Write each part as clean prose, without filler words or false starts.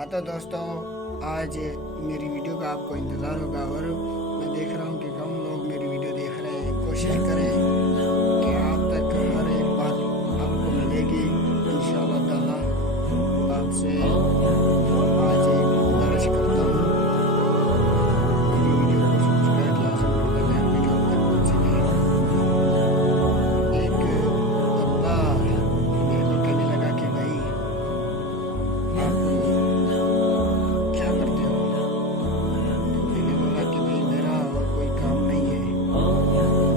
हाँ तो दोस्तों, आज मेरी वीडियो का आपको इंतज़ार होगा और मैं देख रहा हूँ कि कम लोग मेरी वीडियो देख रहे हैं। कोशिश करें कि आप तक हर एक बात आपको मिलेगी इंशाअल्लाह ताला। आपसे आज एक गुजारिश करता हूँ, मेरी वीडियो को सब्सक्राइब लाजम कर दें, वीडियो तक पहुँचने। एक बंदा मेरे को कहने लगा कि भाई आप क्या करते हो? तो मैंने बोला कि भाई मेरा और कोई काम नहीं है,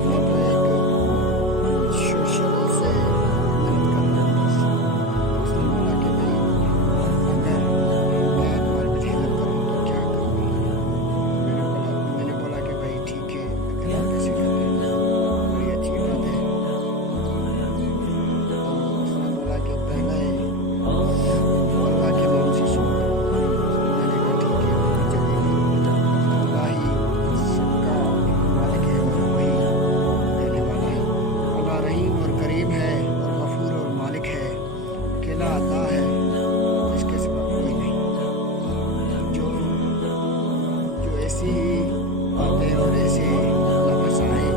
मैं तो एक सोशल से मदद कर रहा हूँ बस। उसने बोला कि भाई अगर मैं तुम्हारी कुछ हेल्प करूँ तो क्या करूँ? मैंने बोला कि भाई ठीक है, अगर आप ऐसे करते हो बड़ी अच्छी बात है। तो उसने बोला कि पहले अल्लाह के नाम से शुरू करो। मैंने कहा ठीक है, वही चलेगी। अल्लाह ही सबका मालिक है और वही देने वाला है। अल्लाह रहीम और करीम है और गफूर और मालिक है। अकेला अल्लाह है, इसके सिवा कोई नहीं। जो जो ऐसी बातें और ऐसे लफ्ज़ आए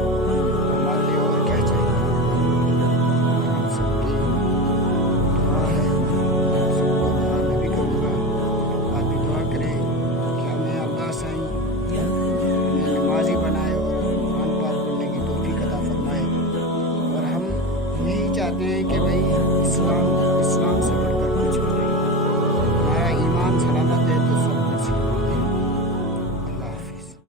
हमारे लिए और क्या चाहिए। आप सबकी दुआ है, आप सबको दुआ मैं भी करूँगा। आप भी दुआ करें कि हमें अल्लाह साईं हमें नमाज़ी बनाए और कुरान पाक पढ़ने की तौफीक अता फरमाए। और हम यही चाहते हैं कि भाई इस्लाम